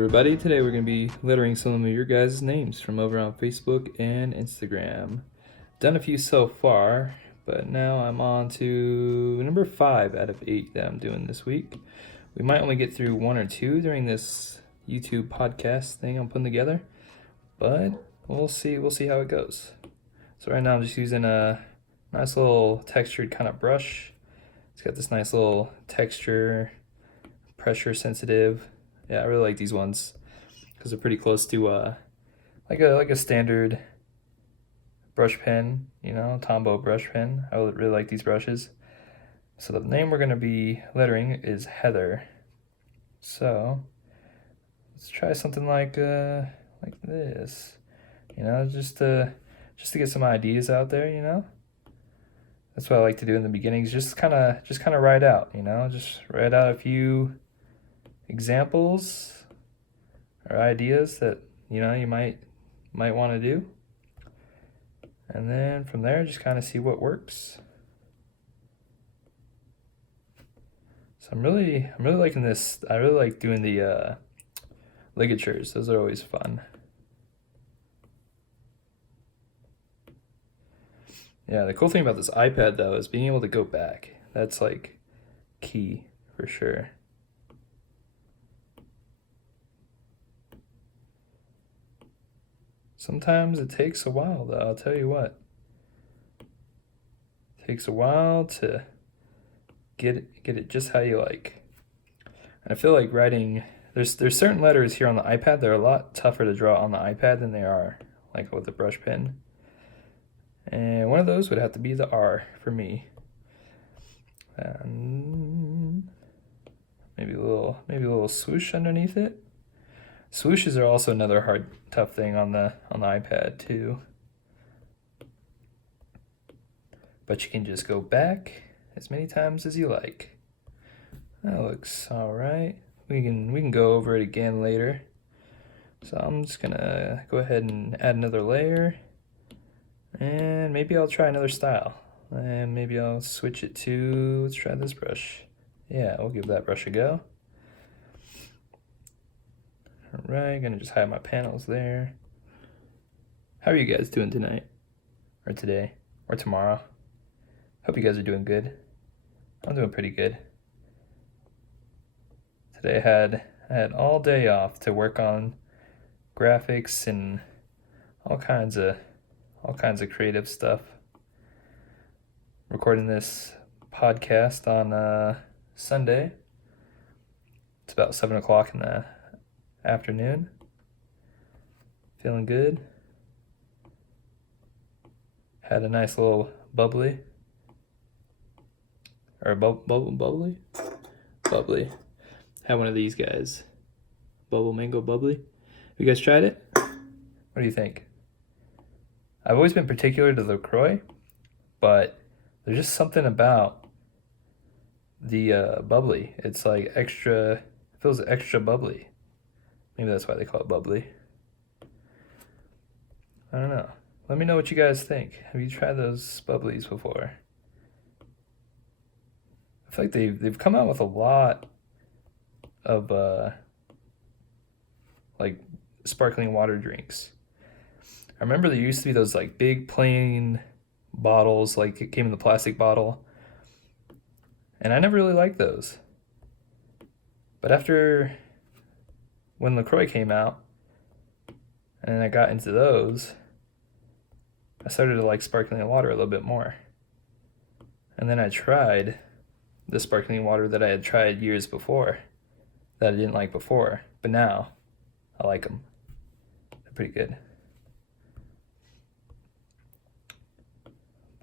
everybody. Today we're going to be lettering some of your guys' names from over on Facebook and Instagram. Done a few so far, but now I'm on to number 5 out of 8 that I'm doing this week. We might only get through 1 or 2 during this YouTube podcast thing I'm putting together, but we'll see how it goes. So right now I'm just using a nice little textured kind of brush. It's got this nice little texture, pressure sensitive. Yeah, I really like these ones because they're pretty close to like a standard brush pen, Tombow brush pen. I really like these brushes. So the name we're going to be lettering is Heather. So let's try something like this. Just to get some ideas out there. That's what I like to do in the beginnings. Just kind of write out. Just write out a few examples or ideas that you might want to do, and then from there just kind of see what works. So I'm really liking this. I really like doing the ligatures. Those are always fun. Yeah, the cool thing about this iPad though is being able to go back. That's like key for sure. Sometimes it takes a while, though, I'll tell you what. It takes a while to get it just how you like. And I feel like writing, there's certain letters here on the iPad that are a lot tougher to draw on the iPad than they are like with a brush pen. And one of those would have to be the R for me. And maybe a little swoosh underneath it. Swooshes are also another tough thing on the iPad too. But you can just go back as many times as you like. That looks all right. We can go over it again later. So I'm just gonna go ahead and add another layer, and maybe I'll try another style, and maybe I'll switch it to, let's try this brush. Yeah, we'll give that brush a go. Alright, gonna just hide my panels there. How are you guys doing tonight? Or today? Or tomorrow? Hope you guys are doing good. I'm doing pretty good. Today I had all day off to work on graphics and all kinds of creative stuff. Recording this podcast on Sunday. It's about 7 o'clock in the afternoon. Feeling good. Had a nice little bubbly. Or bubbly? Bubbly. Had one of these guys. Bubble mango bubbly. You guys tried it? What do you think? I've always been particular to the LaCroix, but there's just something about the bubbly. It's like extra, feels extra bubbly. Maybe that's why they call it bubbly. I don't know. Let me know what you guys think. Have you tried those bubblies before? I feel like they've come out with a lot of like sparkling water drinks. I remember there used to be those like big plain bottles, like it came in the plastic bottle, and I never really liked those. But after when LaCroix came out, and I got into those, I started to like sparkling water a little bit more. And then I tried the sparkling water that I had tried years before, that I didn't like before, but now I like them. They're pretty good.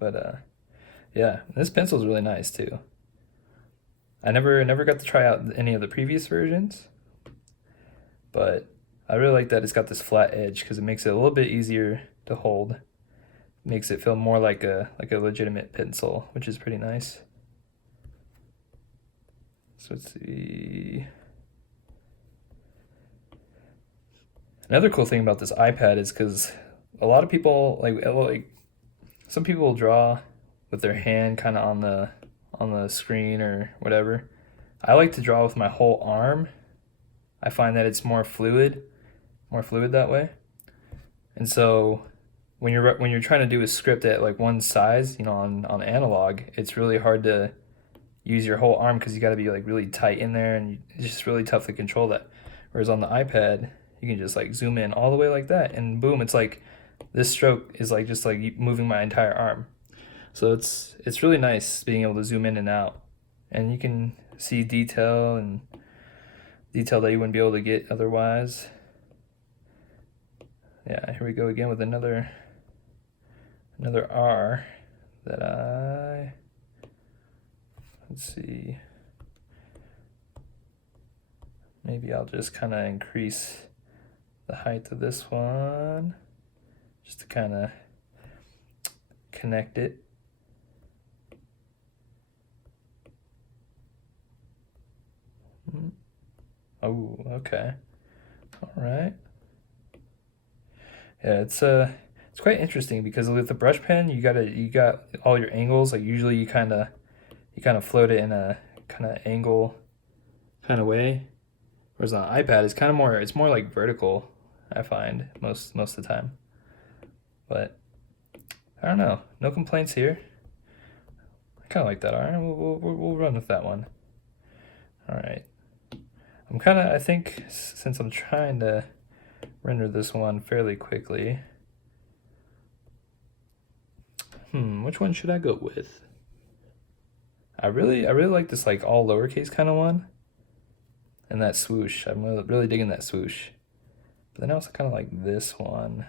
But yeah, this pencil is really nice too. I never got to try out any of the previous versions, but I really like that it's got this flat edge because it makes it a little bit easier to hold. It makes it feel more like a legitimate pencil, which is pretty nice. So let's see. Another cool thing about this iPad is because a lot of people like some people will draw with their hand kind of on the screen or whatever. I like to draw with my whole arm I find that it's more fluid that way. And so when you're trying to do a script at like one size, on analog, it's really hard to use your whole arm because you got to be like really tight in there, and it's just really tough to control that. Whereas on the iPad, you can just like zoom in all the way like that, and boom, it's like this stroke is like just like moving my entire arm. So it's really nice being able to zoom in and out, and you can see detail that you wouldn't be able to get otherwise. Yeah, here we go again with another R that let's see. Maybe I'll just kind of increase the height of this one just to kind of connect it. Oh, okay. All right. Yeah, it's quite interesting because with the brush pen, you got all your angles. Like usually you kind of float it in a kind of angle kind of way. Whereas on the iPad, it's more like vertical, I find most of the time. But I don't know, no complaints here. I kind of like that. All right, we'll run with that one. All right. I think since I'm trying to render this one fairly quickly, which one should I go with? I really like this like all lowercase kind of one, and that swoosh. I'm really digging that swoosh. But then I also kind of like this one.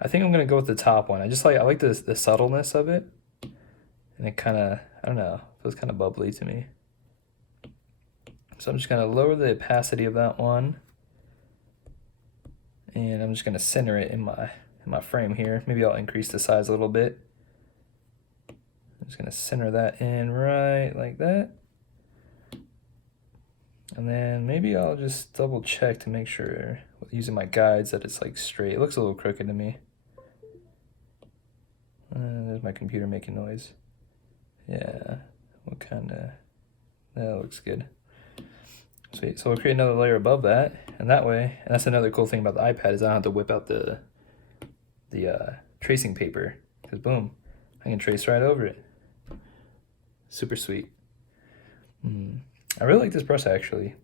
I think I'm gonna go with the top one. I like the subtleness of it, and it kind of, I don't know, feels kind of bubbly to me. So I'm just gonna lower the opacity of that one, and I'm just gonna center it in my frame here. Maybe I'll increase the size a little bit. I'm just gonna center that in right like that. And then maybe I'll just double check to make sure using my guides that it's like straight. It looks a little crooked to me. There's my computer making noise. Yeah, that looks good. Sweet, so we'll create another layer above that, and that way, and that's another cool thing about the iPad is I don't have to whip out the tracing paper, because boom, I can trace right over it. Super sweet. I really like this brush actually.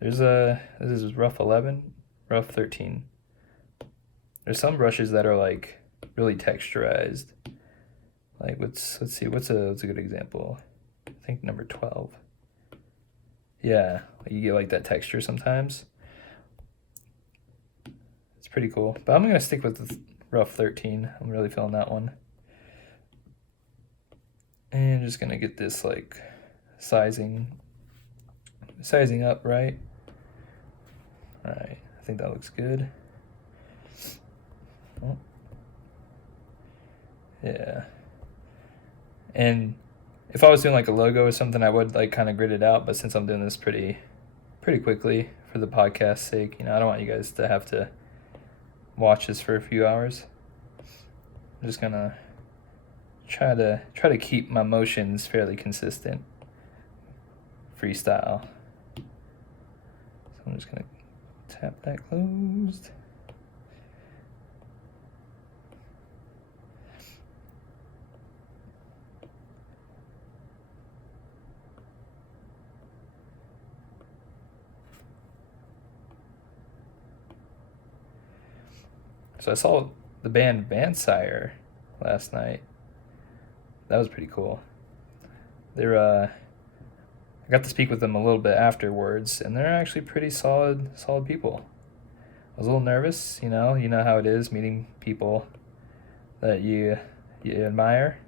This is rough 11, rough 13. There's some brushes that are like really texturized. Like let's see, what's a good example? I think number 12. Yeah, you get like that texture sometimes. It's pretty cool. But I'm gonna stick with the rough 13. I'm really feeling that one. And just gonna get this like sizing up right. All right, I think that looks good. Oh. Yeah. And if I was doing like a logo or something, I would like kind of grid it out. But since I'm doing this pretty quickly for the podcast's sake, I don't want you guys to have to watch this for a few hours. I'm just gonna try to keep my motions fairly consistent. Freestyle. So I'm just gonna tap that closed. So I saw the band Vansire last night. That was pretty cool. I got to speak with them a little bit afterwards, and they're actually pretty solid people. I was a little nervous, you know how it is meeting people that you admire.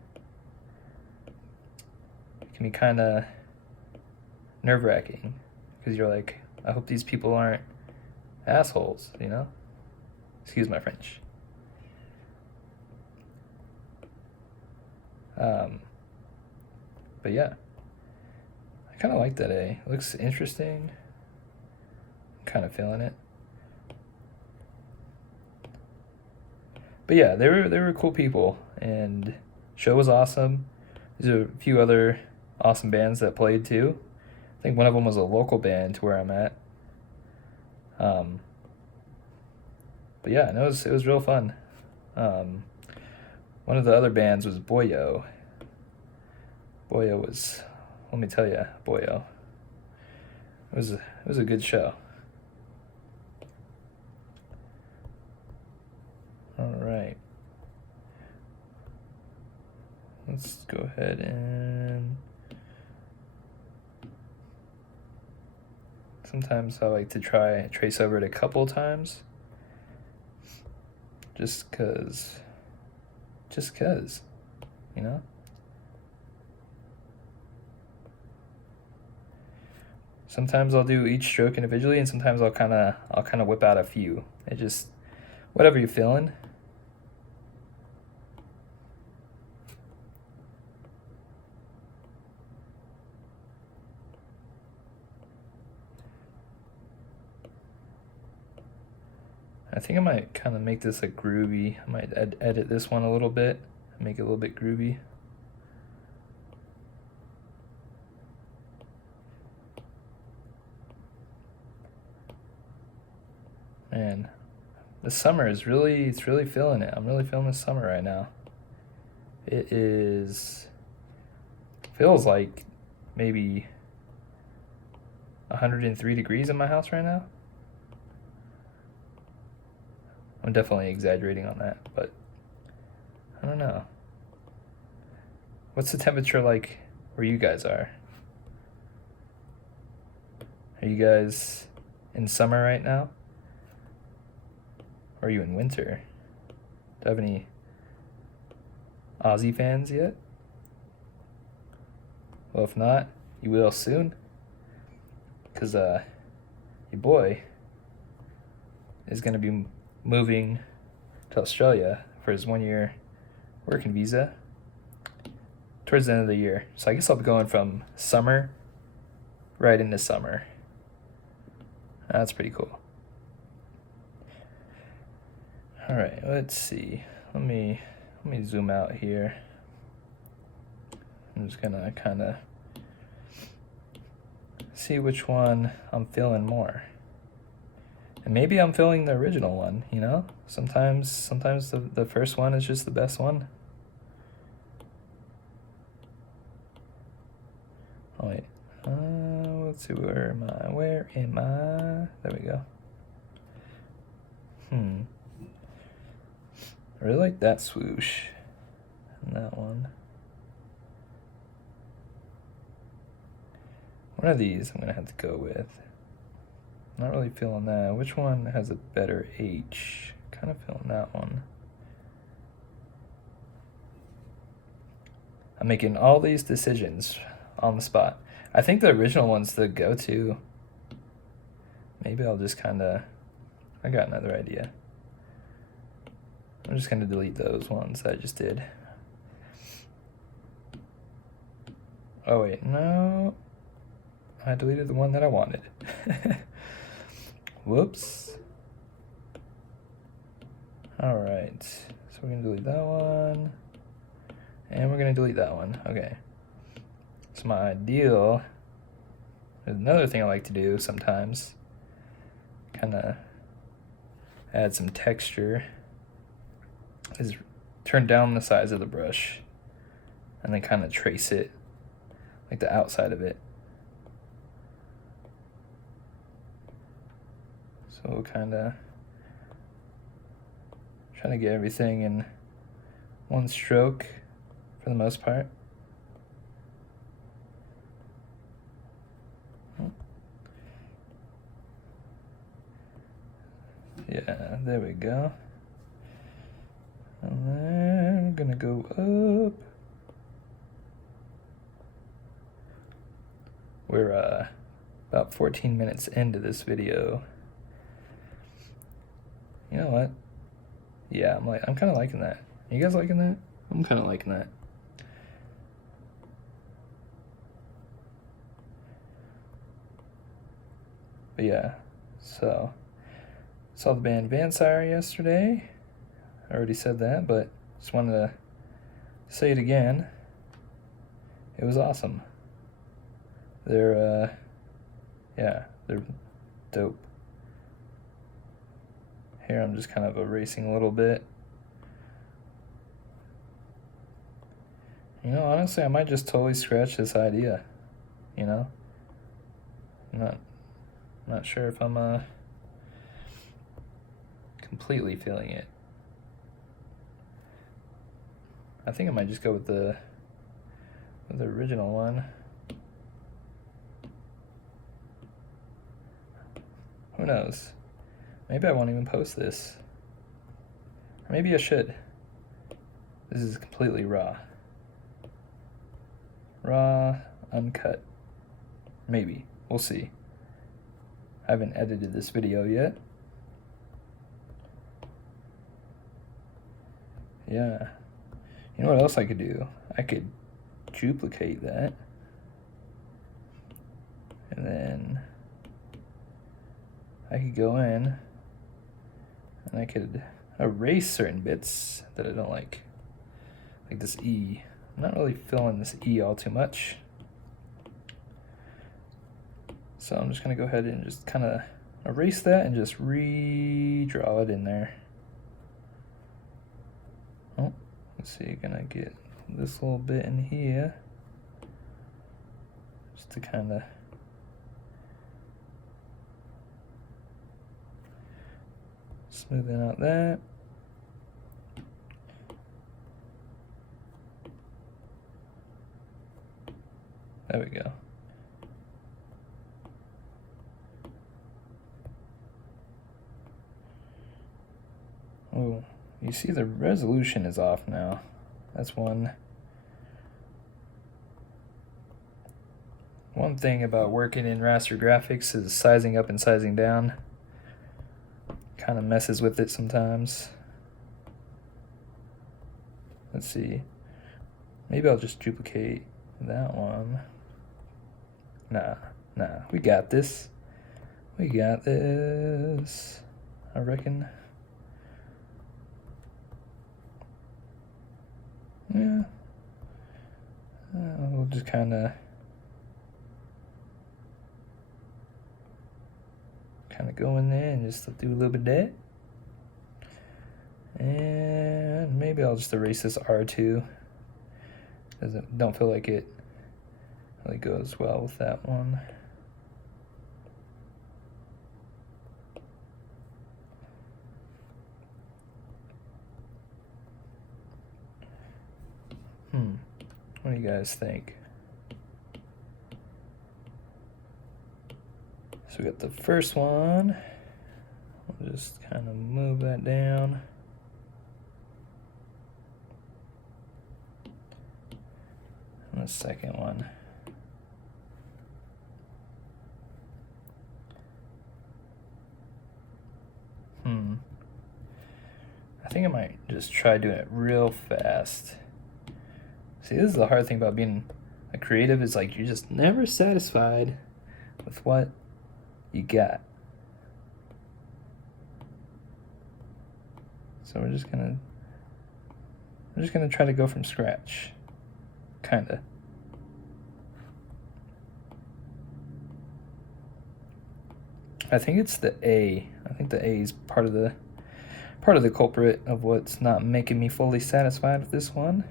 It can be kind of nerve-wracking because you're like, I hope these people aren't assholes, Excuse my French. But yeah, I kind of like that A. It looks interesting. I'm kind of feeling it. But yeah, they were cool people, and show was awesome. There's a few other awesome bands that played too. I think one of them was a local band to where I'm at. But yeah, no, it was real fun. One of the other bands was Boyo. Boyo was, let me tell you, Boyo. It was a good show. All right. Let's go ahead and sometimes I like to try trace over it a couple times. Just cause, you know? Sometimes I'll do each stroke individually, and sometimes I'll kind of whip out a few. It just, whatever you're feeling. I think I might kind of make this a groovy. I might edit this one a little bit, make it a little bit groovy. Man, the summer is it's really feeling it. I'm really feeling the summer right now. It feels like maybe 103 degrees in my house right now. I'm definitely exaggerating on that, but I don't know. What's the temperature like where you guys are? Are you guys in summer right now? Or are you in winter? Do I have any Aussie fans yet? Well, if not, you will soon. Because your boy is going to be moving to Australia for his 1-year working visa towards the end of the year. So I guess I'll be going from summer right into summer. That's pretty cool. All right, let's see. Let me zoom out here. I'm just gonna kind of see which one I'm feeling more. And maybe I'm feeling the original one, you know? Sometimes the first one is just the best one. Oh wait, let's see, where am I? There we go. I really like that swoosh and that one. One of these I'm gonna have to go with. Not really feeling that. Which one has a better H? Kind of feeling that one. I'm making all these decisions on the spot. I think the original one's the go-to. Maybe I'll just I got another idea. I'm just gonna delete those ones that I just did. Oh wait, no. I deleted the one that I wanted. Whoops. All right, so we're gonna delete that one. And we're gonna delete that one, okay. So my ideal, another thing I like to do sometimes, kinda add some texture, is turn down the size of the brush and then kind of trace it, like the outside of it. So kind of trying to get everything in one stroke for the most part. Yeah, there we go. And then I'm gonna go up. We're about 14 minutes into this video. You know what? Yeah, I'm kind of liking that. You guys liking that? I'm kind of liking that. But yeah, so saw the band Vansire yesterday. I already said that, but just wanted to say it again. It was awesome. They're Yeah, they're dope. Here I'm just kind of erasing a little bit. You know, honestly, I might just totally scratch this idea. You know, I'm not sure if I'm completely feeling it. I think I might just go with the original one. Who knows? Maybe I won't even post this. Or maybe I should. This is completely raw. Raw, uncut. Maybe. We'll see. I haven't edited this video yet. Yeah. You know what else I could do? I could duplicate that. And then I could go in and I could erase certain bits that I don't like this E. I'm not really feeling this E all too much. So I'm just gonna go ahead and just kind of erase that and just redraw it in there. Oh, let's see, gonna get this little bit in here just to kind of smoothing out that. There we go. Oh, you see the resolution is off now. That's one thing about working in raster graphics is sizing up and sizing down. Kind of messes with it sometimes. Let's see. Maybe I'll just duplicate that one. Nah, we got this. We got this, I reckon. Yeah. We'll just kind of go in there and just do a little bit of that. And maybe I'll just erase this R2. Don't feel like it really goes well with that one. What do you guys think? So we got the first one. We'll just kind of move that down. And the second one. I think I might just try doing it real fast. See, this is the hard thing about being a creative, is like you're just never satisfied with what you got. So we're just gonna try to go from scratch, kinda. I think it's the A. I think the A is part of the culprit of what's not making me fully satisfied with this one.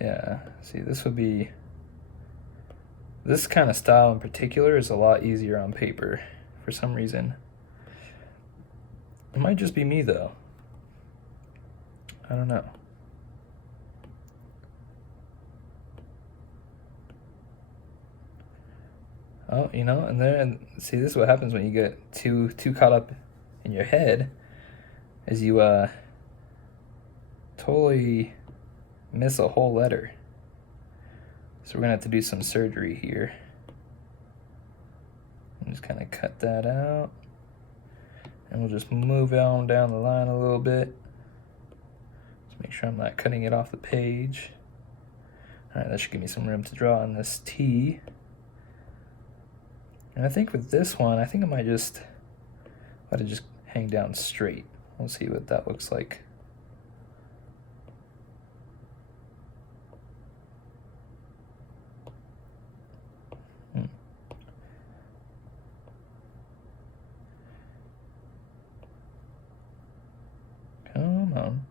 Yeah, see, this kind of style in particular is a lot easier on paper for some reason. It might just be me though. I don't know. Oh, you know, and then see, this is what happens when you get too caught up in your head, is you totally miss a whole letter. So we're gonna have to do some surgery here. And just kind of cut that out. And we'll just move on down the line a little bit. Just make sure I'm not cutting it off the page. All right, that should give me some room to draw on this T. And I think with this one, I think I might just let it just hang down straight. We'll see what that looks like. Come on.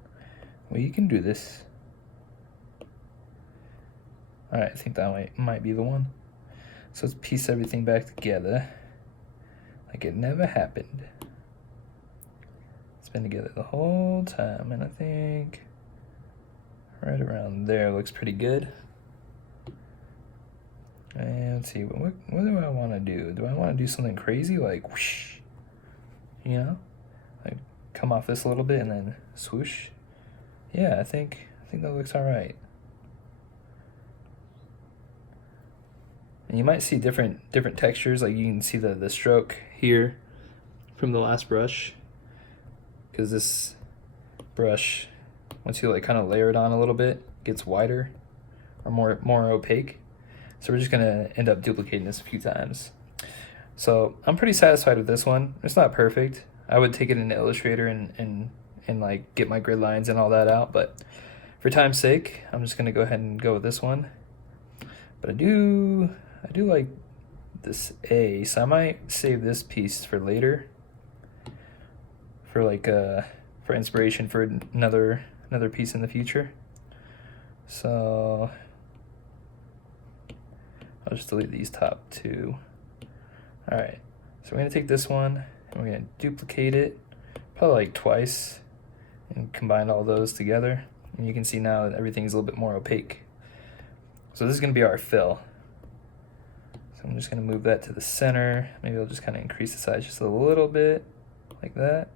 We can do this. Alright, I think that might be the one. So let's piece everything back together like it never happened. It's been together the whole time, and I think right around there looks pretty good. And let's see, what do I want to do? Do I want to do something crazy like whoosh? You know? Like come off this a little bit and then swoosh? Yeah, I think that looks alright. And you might see different textures, like you can see the stroke here from the last brush, because this brush, once you like kind of layer it on a little bit, gets wider or more opaque. So we're just gonna end up duplicating this a few times. So I'm pretty satisfied with this one. It's not perfect. I would take it into Illustrator and like get my grid lines and all that out, but for time's sake, I'm just gonna go ahead and go with this one. But I do like this A, so I might save this piece for later, for like for inspiration for another piece in the future. So I'll just delete these top two. All right, so we're gonna take this one and we're gonna duplicate it probably like twice and combine all those together. And you can see now that everything's a little bit more opaque. So this is gonna be our fill. So I'm just gonna move that to the center. Maybe I'll just kind of increase the size just a little bit, like that.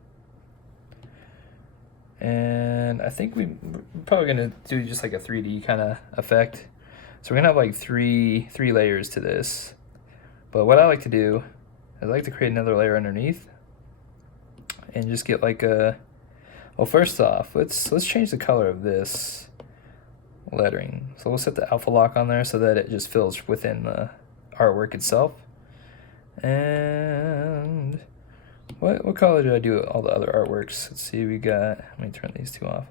And I think we're probably gonna do just like a 3D kind of effect. So we're gonna have like three layers to this. But what I like to do is I like to create another layer underneath and just get like a, well, first off, let's change the color of this lettering. So we'll set the alpha lock on there so that it just fills within the artwork itself. And what color do I do all the other artworks? Let's see, we got, let me turn these two off.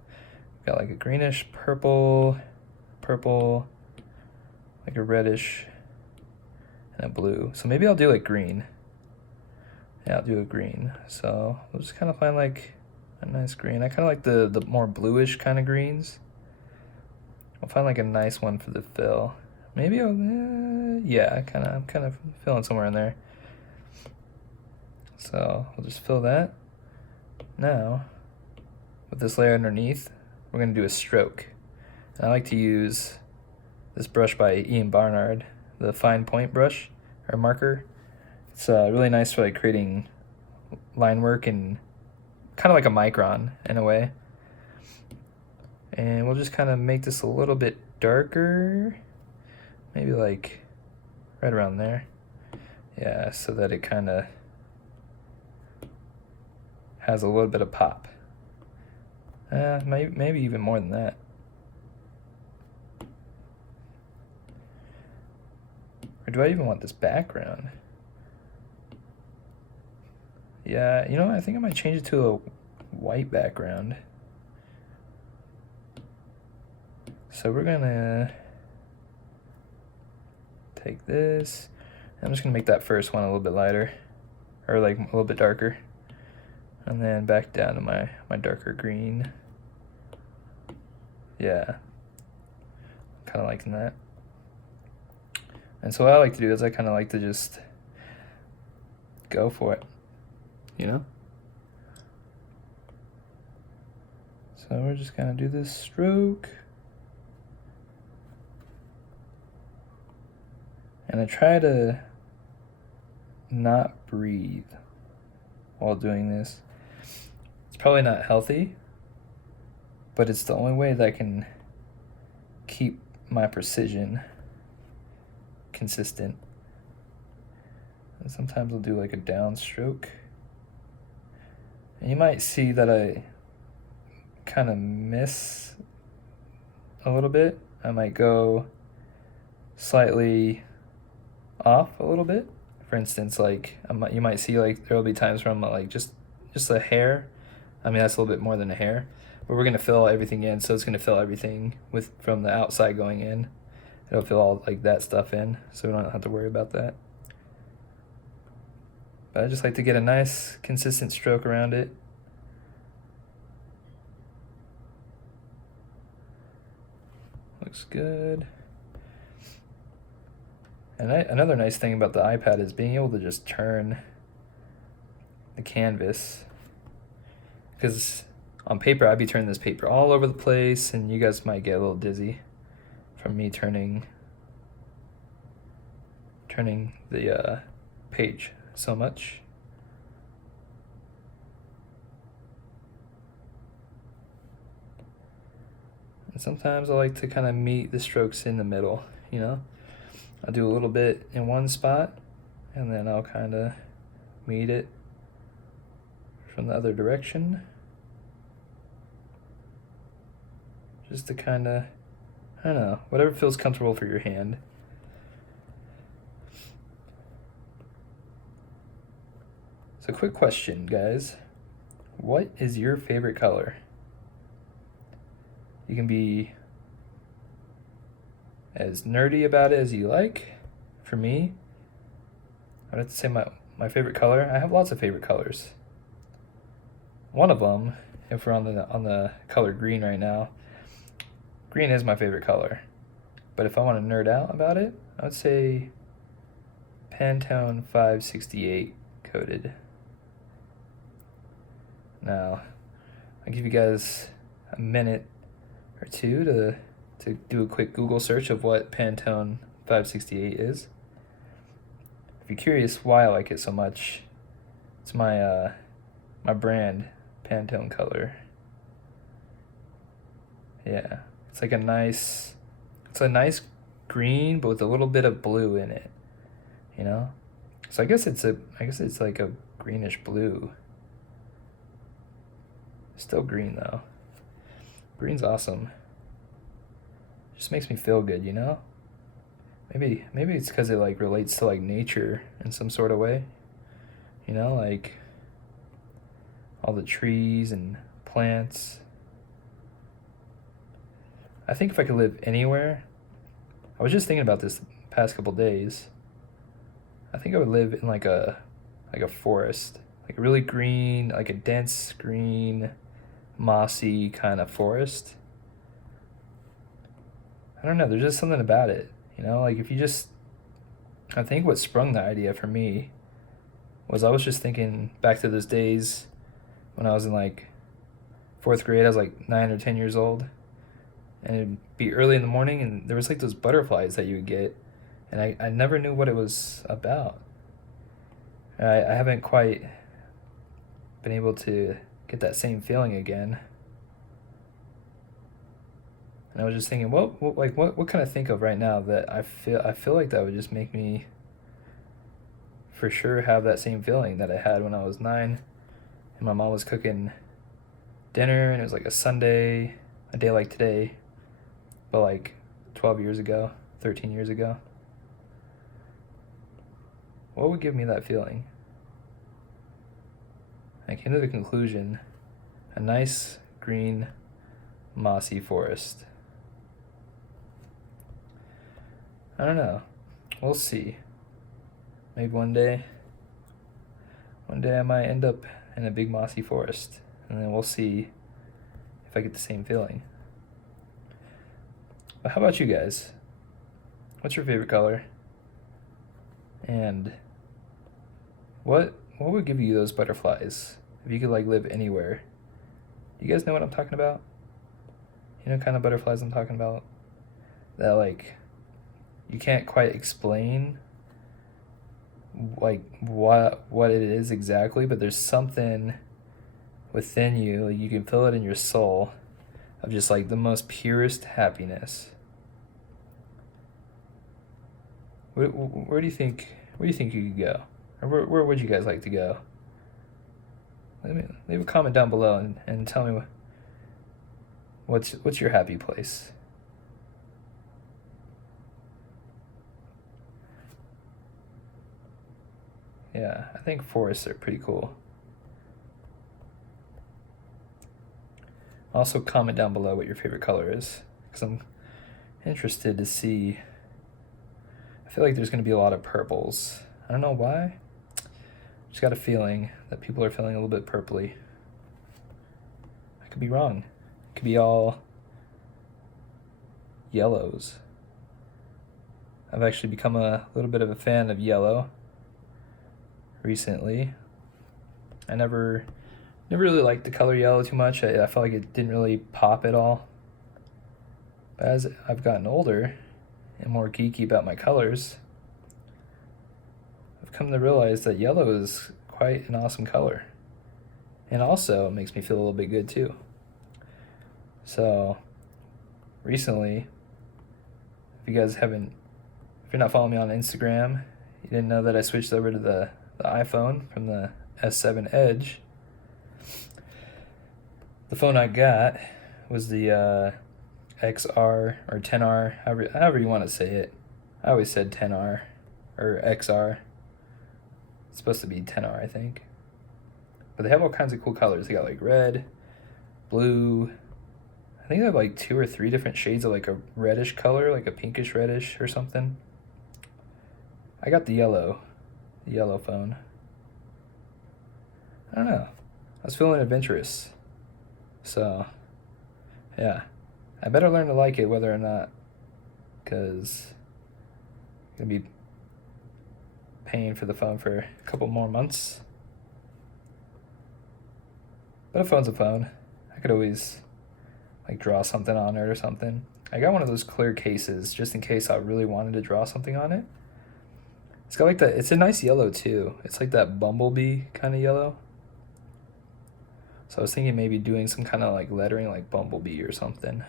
We got like a greenish purple, like a reddish, and a blue. So maybe I'll do like green. Yeah, I'll do a green. So we'll just kind of find like a nice green. I kind of like the more bluish kind of greens. I'll find like a nice one for the fill. Maybe I'll, yeah, I'm kind of filling somewhere in there. So we'll just fill that. Now, with this layer underneath, we're gonna do a stroke. And I like to use this brush by Ian Barnard, the fine point brush or marker. It's really nice for like creating line work and kind of like a micron in a way. And we'll just kind of make this a little bit darker, maybe like right around there. Yeah, so that it kind of has a little bit of pop. Maybe even more than that. Or do I even want this background? Yeah, you know, I think I might change it to a white background. So we're gonna take this. I'm just gonna make that first one a little bit lighter, or like a little bit darker. And then back down to my darker green. Yeah, kind of liking that. And so what I like to do is I kind of like to just go for it, you know? So we're just gonna do this stroke. And I try to not breathe while doing this. It's probably not healthy, but it's the only way that I can keep my precision consistent. And sometimes I'll do like a downstroke. And you might see that I kind of miss a little bit. I might go slightly off a little bit For instance, like you might see like there will be times where I'm like just a hair. I mean, that's a little bit more than a hair, but we're gonna fill everything in, so it's gonna fill everything with from the outside going in. It'll fill all like that stuff in, so we don't have to worry about that. But I just like to get a nice consistent stroke around it. Looks good. And another nice thing about the iPad is being able to just turn the canvas. Because on paper, I'd be turning this paper all over the place, and you guys might get a little dizzy from me turning the page so much. And sometimes I like to kind of meet the strokes in the middle, you know? I'll do a little bit in one spot, and then I'll kind of meet it from the other direction. Just to kind of, I don't know, whatever feels comfortable for your hand. So quick question, guys. What is your favorite color? You can be as nerdy about it as you like. For me, I'd have to say my favorite color. I have lots of favorite colors. One of them, if we're on the color green right now, green is my favorite color. But if I want to nerd out about it, I would say Pantone 568 coated. Now, I'll give you guys a minute or two to do a quick Google search of what Pantone 568 is. If you're curious why I like it so much, it's my brand, Pantone color. Yeah, it's a nice green, but with a little bit of blue in it, you know? So I guess it's like a greenish blue. Still green though. Green's awesome. Just makes me feel good, you know? Maybe it's because it like relates to like nature in some sort of way. You know, like all the trees and plants. I think if I could live anywhere, I was just thinking about this the past couple days. I think I would live in like a forest, like a really green, like a dense green, mossy kind of forest. I don't know, there's just something about it, you know, like if you just, I think what sprung the idea for me was I was just thinking back to those days when I was in like 4th grade. I was like 9 or 10 years old, and it'd be early in the morning, and there was like those butterflies that you would get, and I never knew what it was about. I haven't quite been able to get that same feeling again. And I was just thinking, what can I think of right now that I feel like that would just make me for sure have that same feeling that I had when I was 9, and my mom was cooking dinner, and it was like a Sunday, a day like today, but like 12 years ago, 13 years ago. What would give me that feeling? I came to the conclusion, a nice green mossy forest. I don't know. We'll see. Maybe one day I might end up in a big mossy forest, and then we'll see if I get the same feeling. But how about you guys? What's your favorite color? And what would give you those butterflies if you could like live anywhere? Do you guys know what I'm talking about? You know kind of butterflies I'm talking about? That like you can't quite explain like what it is exactly, but there's something within you, like you can feel it in your soul, of just like the most purest happiness. Where do you think you could go? Or where would you guys like to go? Leave a comment down below and tell me what's your happy place. Yeah, I think forests are pretty cool. Also, comment down below what your favorite color is, because I'm interested to see. I feel like there's going to be a lot of purples. I don't know why. Just got a feeling that people are feeling a little bit purpley. I could be wrong. It could be all yellows. I've actually become a little bit of a fan of yellow recently. I never really liked the color yellow too much. I felt like it didn't really pop at all. But as I've gotten older and more geeky about my colors, I've come to realize that yellow is quite an awesome color. And also, it makes me feel a little bit good too. So, recently, if you're not following me on Instagram, you didn't know that I switched over to the iPhone from the S7 Edge. The phone I got was the XR or 10R, however you want to say it. I always said 10R or XR. It's supposed to be 10R, I think. But they have all kinds of cool colors. They got like red, blue. I think they have like 2 or 3 different shades of like a reddish color, like a pinkish reddish or something. I got the yellow phone. I don't know. I was feeling adventurous. So, yeah. I better learn to like it whether or not, because I'm going to be paying for the phone for a couple more months. But a phone's a phone. I could always like draw something on it or something. I got one of those clear cases just in case I really wanted to draw something on it. It's got like that, it's a nice yellow too. It's like that bumblebee kind of yellow. So I was thinking maybe doing some kind of like lettering like bumblebee or something.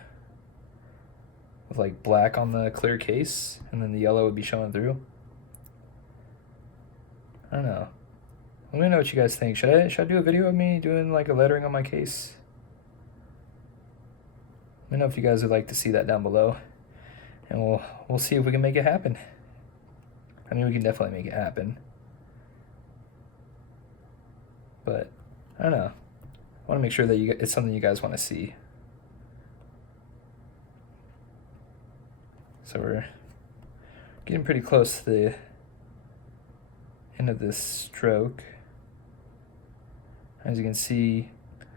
With like black on the clear case and then the yellow would be showing through. I don't know. Let me know what you guys think. Should I do a video of me doing like a lettering on my case? Let me know if you guys would like to see that down below. And we'll see if we can make it happen. I mean, we can definitely make it happen. But I don't know. I want to make sure that it's something you guys want to see. So we're getting pretty close to the end of this stroke. As you can see,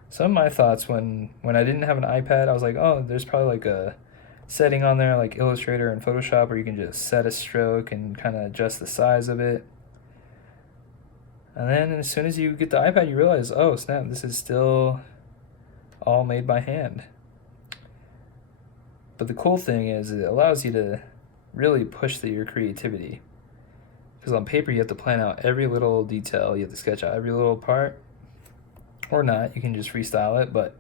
some of my thoughts when I didn't have an iPad, I was like, oh, there's probably like a setting on there like Illustrator and Photoshop where you can just set a stroke and kind of adjust the size of it. And then as soon as you get the iPad, you realize, oh snap, this is still all made by hand. But the cool thing is it allows you to really push your creativity. Because on paper you have to plan out every little detail, you have to sketch out every little part. Or not, you can just freestyle it, but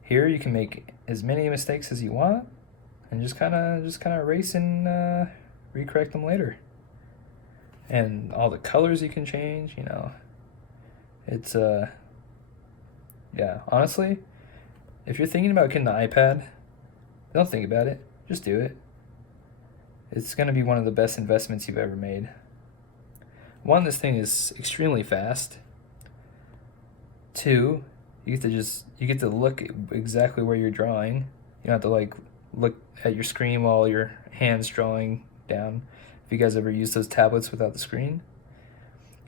here you can make as many mistakes as you want and just kind of erase and recorrect them later. And all the colors you can change, you know. It's yeah, honestly, if you're thinking about getting the iPad, don't think about it, just do it. It's going to be one of the best investments you've ever made. One, this thing is extremely fast. Two, you get to look exactly where you're drawing. You don't have to like look at your screen while your hand's drawing down. If you guys ever use those tablets without the screen.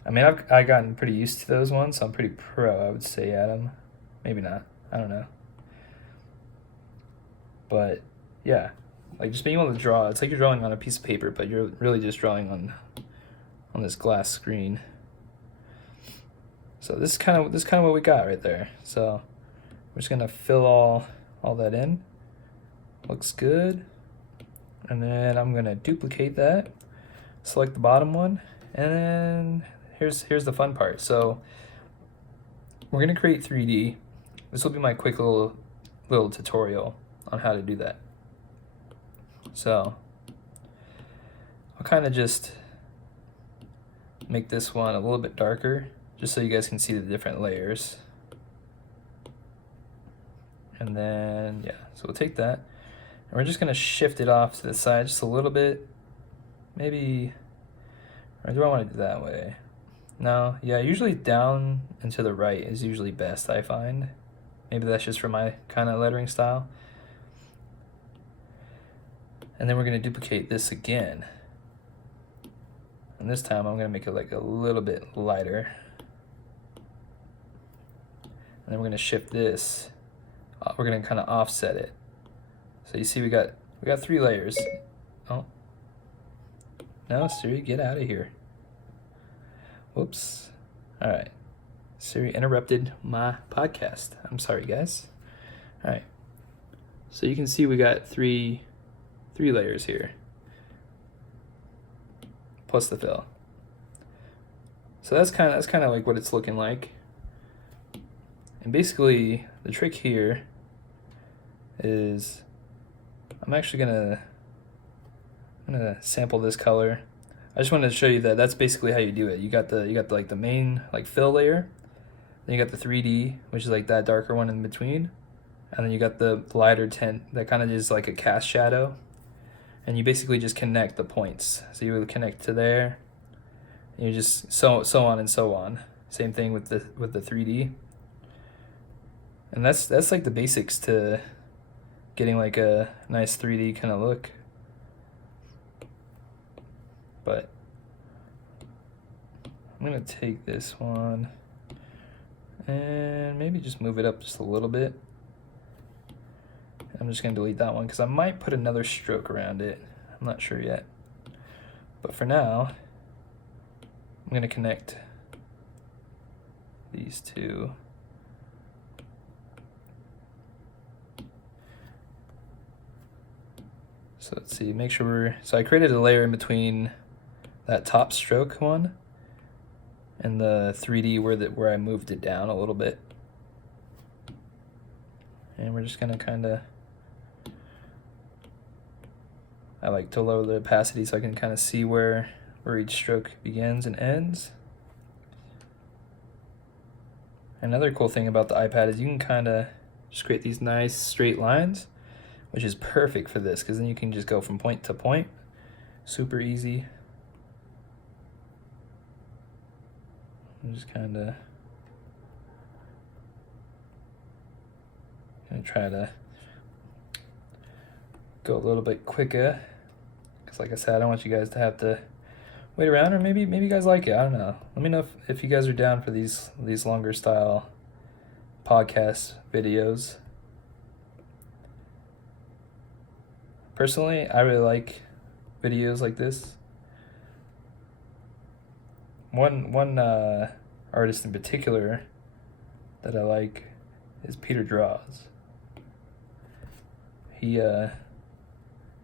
I mean, I've gotten pretty used to those ones, so I'm pretty pro, I would say, at them. Maybe not. I don't know. But yeah, like just being able to draw, it's like you're drawing on a piece of paper, but you're really just drawing on this glass screen. So this is kind of what we got right there. So we're just gonna fill all that in. Looks good. And then I'm gonna duplicate that, select the bottom one, and then here's the fun part. So we're gonna create 3D. This will be my quick little tutorial on how to do that. So I'll kind of just make this one a little bit darker, just so you guys can see the different layers. And then, yeah, so we'll take that, and we're just gonna shift it off to the side just a little bit. Maybe, or do I wanna do that way? No, yeah, usually down and to the right is usually best, I find. Maybe that's just for my kind of lettering style. And then we're going to duplicate this again. And this time I'm going to make it like a little bit lighter. And then we're going to shift this. We're going to kind of offset it. So you see we got 3 layers. Oh. No, Siri, get out of here. Whoops. All right. Siri interrupted my podcast. I'm sorry, guys. All right. So you can see we got three layers here, plus the fill. So that's kind of like what it's looking like. And basically, the trick here is I'm actually gonna sample this color. I just wanted to show you that that's basically how you do it. You got like the main like fill layer, then you got the 3D, which is like that darker one in between, and then you got the lighter tint that kind of is like a cast shadow, and you basically just connect the points. So you would connect to there, and you just so on and so on. Same thing with the 3D, and that's like the basics to getting like a nice 3D kind of look. But I'm gonna take this one and maybe just move it up just a little bit. I'm just gonna delete that one because I might put another stroke around it. I'm not sure yet. But for now, I'm gonna connect these two. So let's see, make sure so I created a layer in between that top stroke one and the 3D where I moved it down a little bit. And we're just gonna I like to lower the opacity so I can kind of see where each stroke begins and ends. Another cool thing about the iPad is you can kind of just create these nice straight lines, which is perfect for this because then you can just go from point to point. Super easy. I'm just kind of gonna try to go a little bit quicker because, like I said, I don't want you guys to have to wait around, or maybe you guys like it. I don't know. Let me know if you guys are down for these longer style podcast videos. Personally, I really like videos like this. One artist in particular that I like is Peter Draws. He has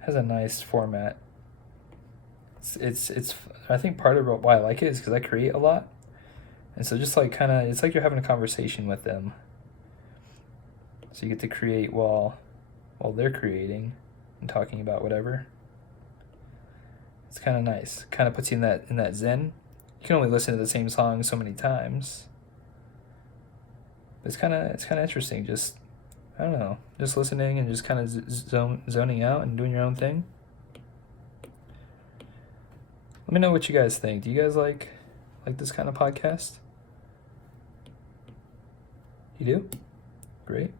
a nice format. It's I think part of why I like it is because I create a lot, and so just like it's like you're having a conversation with them. So you get to create while they're creating and talking about whatever. It's kind of nice. Kind of puts you in that zen. You can only listen to the same song so many times. But it's kind of interesting. Just I don't know, just listening and just kind of zoning out and doing your own thing. Let me know what you guys think. Do you guys like this kind of podcast? You do? Great.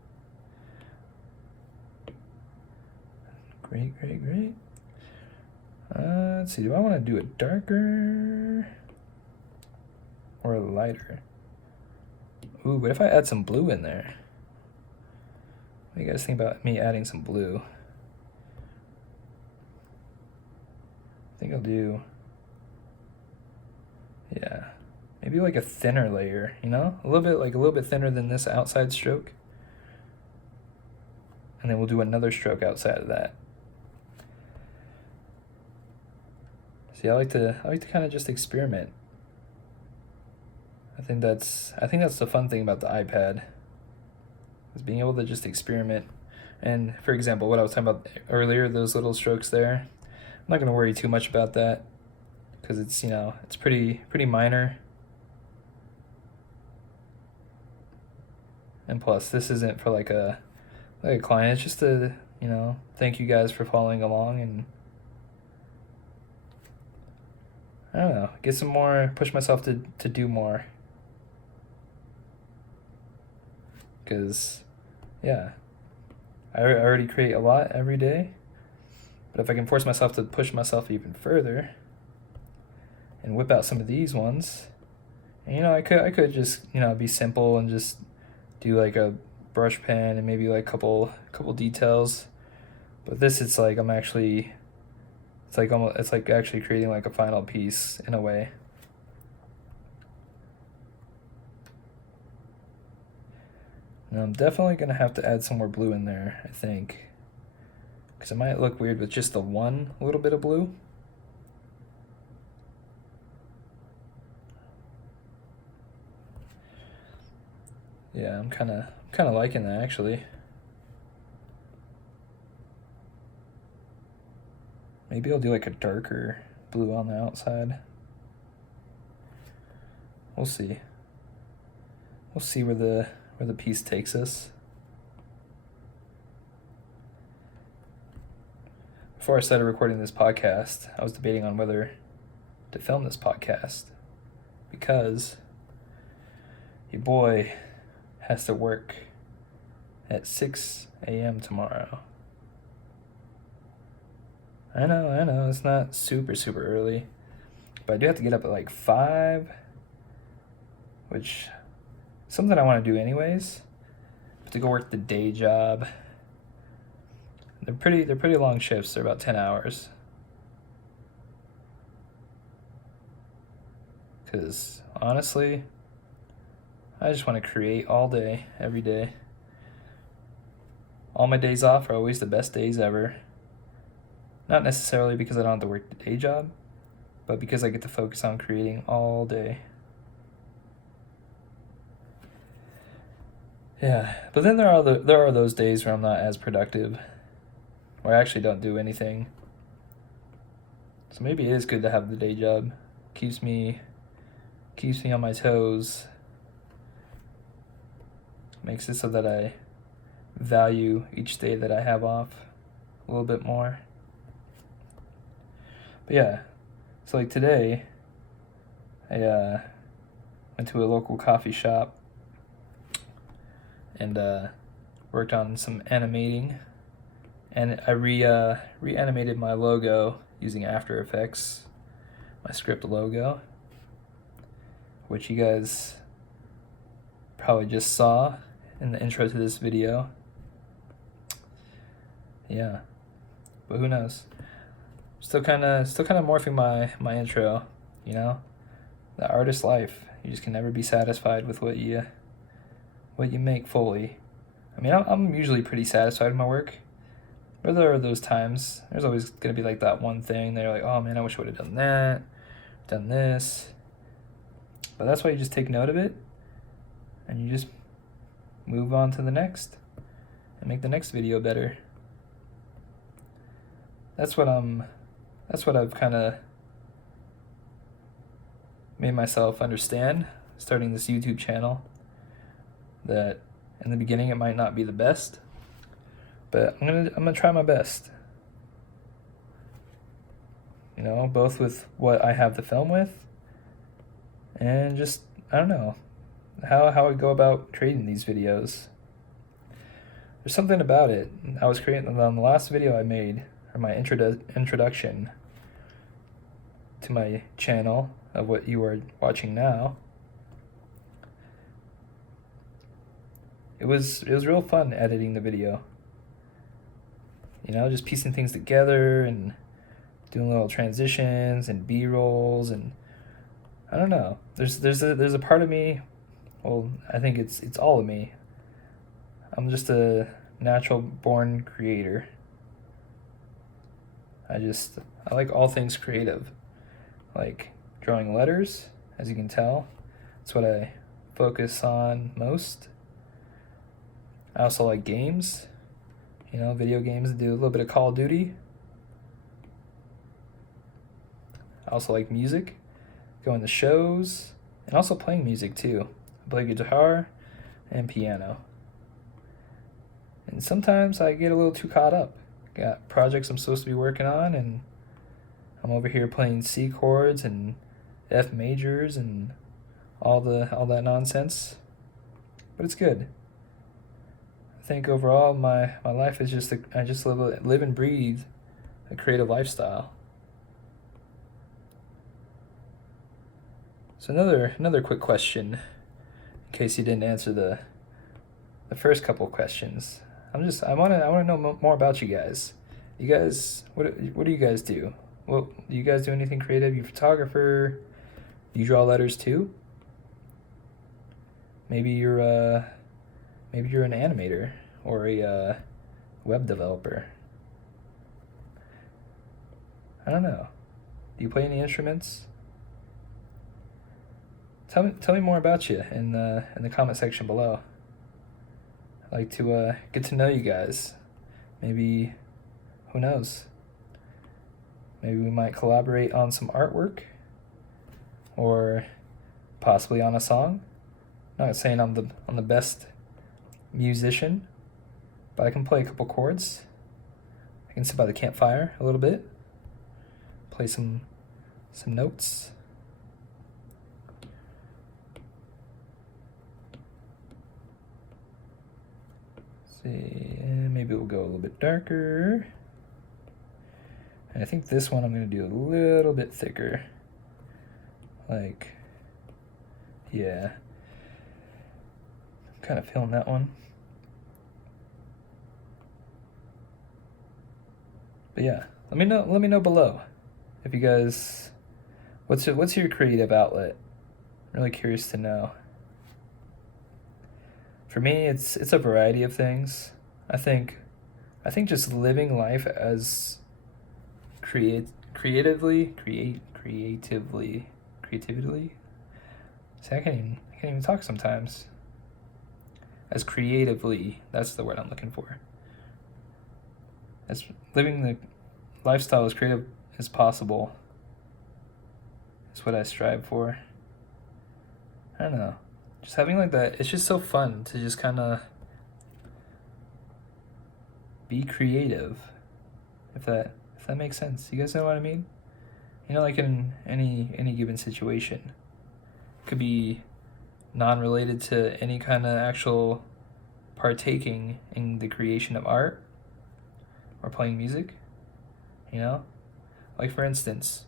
Great. Let's see, do I want to do it darker or lighter? Ooh, what if I add some blue in there? What do you guys think about me adding some blue? I think I'll do, yeah, maybe like a thinner layer, you know? A little bit thinner than this outside stroke. And then we'll do another stroke outside of that. See, I like to kind of just experiment. I think that's the fun thing about the iPad, is being able to just experiment. And for example, what I was talking about earlier, those little strokes there, I'm not going to worry too much about that because it's, it's pretty minor. And plus, this isn't for like a client. It's just to, thank you guys for following along. And I don't know, get some more, push myself to do more. Because, yeah, I already create a lot every day. But if I can force myself to push myself even further and whip out some of these ones, and, I could just, be simple and just do like a brush pen and maybe like couple details. But this, it's like it's like actually creating like a final piece in a way. And I'm definitely gonna have to add some more blue in there, I think, because it might look weird with just the one little bit of blue. Yeah, I'm kind of liking that, actually. Maybe I'll do like a darker blue on the outside. We'll see. We'll see where the piece takes us. Before I started recording this podcast, I was debating on whether to film this podcast, because your boy has to work at 6 a.m. tomorrow. I know, it's not super early, but I do have to get up at like 5, which is something I want to do anyways, but to go work the day job. They're pretty long shifts. They're about 10 hours. Because honestly, I just want to create all day, every day. All my days off are always the best days ever. Not necessarily because I don't have to work the day job, but because I get to focus on creating all day. Yeah, but then there are those days where I'm not as productive, where I actually don't do anything. So maybe it is good to have the day job. Keeps me on my toes. Makes it so that I value each day that I have off a little bit more. But yeah, so like today, I went to a local coffee shop and worked on some animating, and I reanimated my logo using After Effects, my script logo, which you guys probably just saw in the intro to this video. Yeah, but who knows? Still kind of morphing my intro, the artist life. You just can never be satisfied with what you make fully. I mean, I'm usually pretty satisfied with my work, but there are those times. There's always gonna be like that one thing that you're like, oh man, I wish I would have done that, done this. But that's why you just take note of it, and you just move on to the next, and make the next video better. That's what I've kind of made myself understand starting this YouTube channel, that in the beginning it might not be the best, but I'm gonna try my best. Both with what I have to film with, and just, I don't know, how I go about creating these videos. There's something about it. I was creating on the last video I made, or my introduction to my channel of what you are watching now. It was real fun editing the video. Just piecing things together and doing little transitions and B-rolls, and I don't know. There's a part of me. Well, I think it's all of me. I'm just a natural born creator. I like all things creative. Like drawing letters, as you can tell. That's what I focus on most. I also like games, video games. I do a little bit of Call of Duty. I also like music, going to shows, and also playing music too. I play guitar and piano. And sometimes I get a little too caught up. Got projects I'm supposed to be working on, and I'm over here playing C chords and F majors and all that nonsense. But it's good. I think overall my life is just I just live and breathe a creative lifestyle. So another quick question, in case you didn't answer the first couple of questions. I want to know more about you guys. You guys, what do you guys do? Well, do you guys do anything creative? You a photographer? Do you draw letters too? Maybe you're an animator or a web developer. I don't know. Do you play any instruments? Tell me more about you in the comment section below. I'd like to get to know you guys. Maybe, who knows? Maybe we might collaborate on some artwork, or possibly on a song. Not saying I'm the best musician, but I can play a couple chords. I can sit by the campfire a little bit, play some notes. See, maybe we'll go a little bit darker. And I think this one I'm going to do a little bit thicker. Like, yeah. I'm kind of feeling that one. But yeah, let me know below if you guys, what's your creative outlet? I'm really curious to know. For me, it's a variety of things. I think just living life as creatively. See, I can't even talk sometimes. As creatively, that's the word I'm looking for. As living the lifestyle as creative as possible is what I strive for. I don't know. Just having like that, it's just so fun to just kind of be creative, if that makes sense. You guys know what I mean? You know, like in any given situation, it could be non-related to any kind of actual partaking in the creation of art or playing music. You know, like for instance,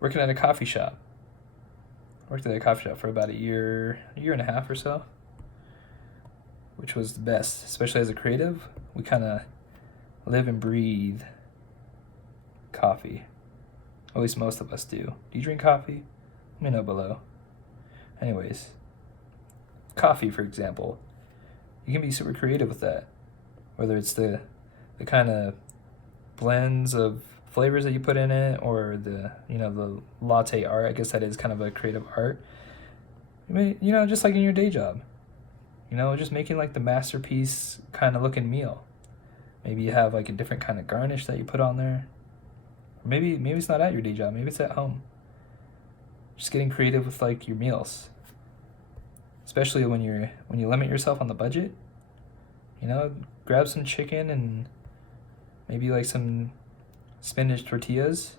working at a coffee shop. Worked at a coffee shop for about a year and a half or so, which was the best, especially as a creative. We kind of live and breathe coffee. At least most of us do. Do you drink coffee? Let me know below. Anyways, coffee, for example, you can be super creative with that. Whether it's the kind of blends of flavors that you put in it, or the latte art. I guess that is kind of a creative art. I mean, just like in your day job, just making like the masterpiece kind of looking meal. Maybe you have like a different kind of garnish that you put on there. Or maybe it's not at your day job. Maybe it's at home. Just getting creative with like your meals, especially when you limit yourself on the budget. Grab some chicken and maybe like some spinach tortillas,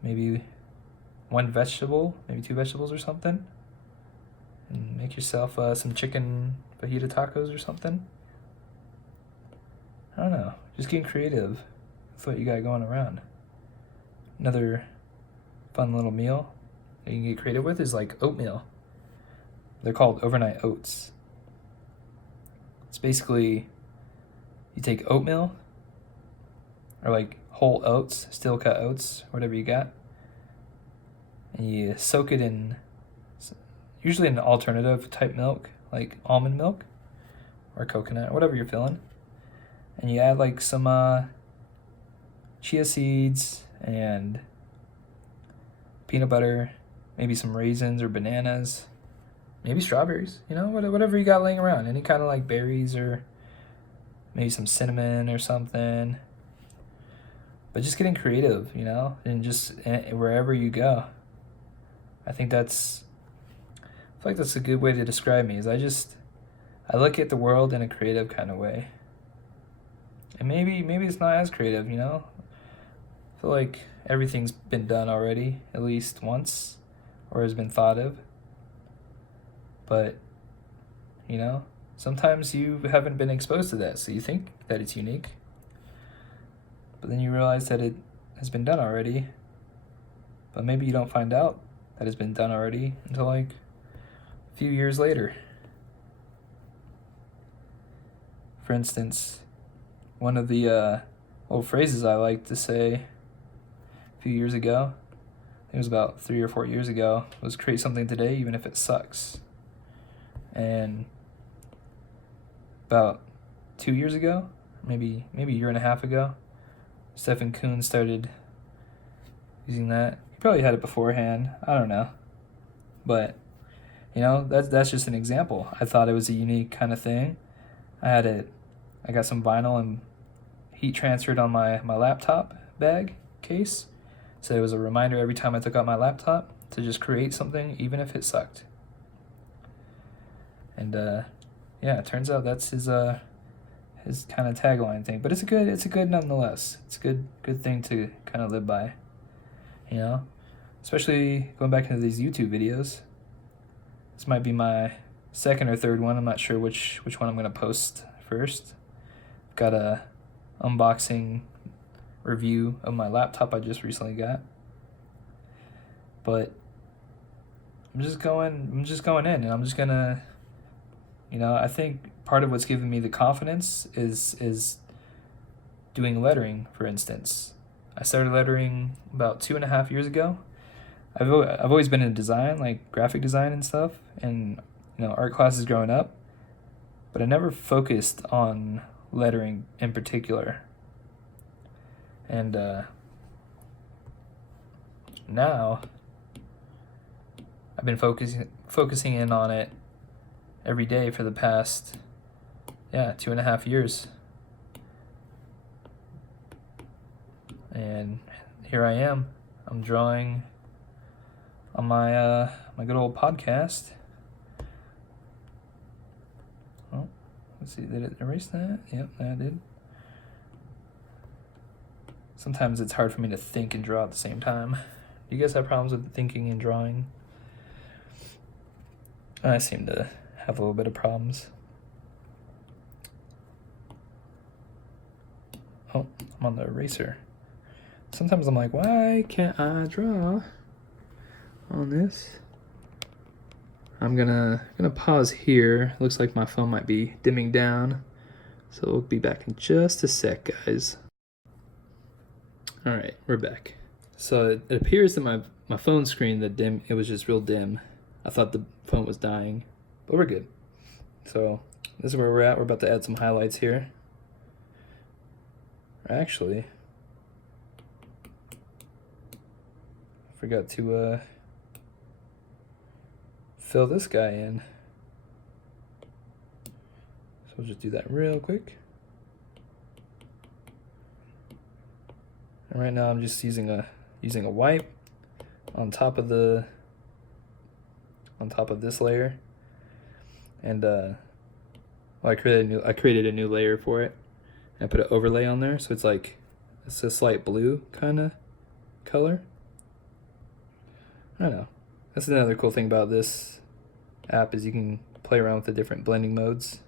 maybe one vegetable, maybe two vegetables or something, and make yourself some chicken fajita tacos or something. I don't know, just getting creative. That's what you got going around. Another fun little meal that you can get creative with is like oatmeal. They're called overnight oats. It's basically, you take oatmeal, or like whole oats, steel cut oats, whatever you got, and you soak it in usually an alternative type milk, like almond milk or coconut, or whatever you're feeling, and you add like some chia seeds and peanut butter, maybe some raisins or bananas, maybe strawberries, whatever you got laying around, any kind of like berries, or maybe some cinnamon or something. But just getting creative, and just wherever you go. I feel like that's a good way to describe me, is I look at the world in a creative kind of way. And maybe it's not as creative, feel like everything's been done already, at least once, or has been thought of. But, you know, sometimes you haven't been exposed to that, so you think that it's unique. But then you realize that it has been done already. But maybe you don't find out that it's been done already until like a few years later. For instance, one of the old phrases I liked to say a few years ago, I think it was about 3 or 4 years ago, was create something today even if it sucks. And about 2 years ago, maybe a year and a half ago, Stephen Kuhn started using that. He probably had it beforehand, I don't know. But, you know, that's just an example. I thought it was a unique kind of thing. I got some vinyl and heat transferred on my laptop bag case. So it was a reminder every time I took out my laptop to just create something, even if it sucked. And yeah, it turns out that's his kind of tagline thing. But it's a good nonetheless. It's a good thing to kind of live by. You know? Especially going back into these YouTube videos. This might be my second or third one. I'm not sure which one I'm gonna post first. Got a unboxing review of my laptop I just recently got. But I'm just going in, and I'm just gonna, you know, I think part of what's given me the confidence is doing lettering, for instance. I started lettering about 2.5 years ago. I've always been in design, like graphic design and stuff, and you know, art classes growing up, but I never focused on lettering in particular. And now I've been focusing in on it every day for the past 2.5 years. And here I am. I'm drawing on my my good old podcast. Oh, let's see, did it erase that? Yep, that did. Sometimes it's hard for me to think and draw at the same time. Do you guys have problems with thinking and drawing? I seem to have a little bit of problems. Oh, I'm on the eraser. Sometimes I'm like, why can't I draw on this? I'm gonna pause here. Looks like my phone might be dimming down. So we'll be back in just a sec, guys. All right, we're back. So it appears that my phone screen, it was just real dim. I thought the phone was dying, but we're good. So this is where we're at. We're about to add some highlights here. Actually, forgot to fill this guy in. So we'll just do that real quick. And right now I'm just using a wipe on top of this layer. And I created a new layer for it. And I put an overlay on there, so it's a slight blue kind of color. I don't know. That's another cool thing about this app is you can play around with the different blending modes.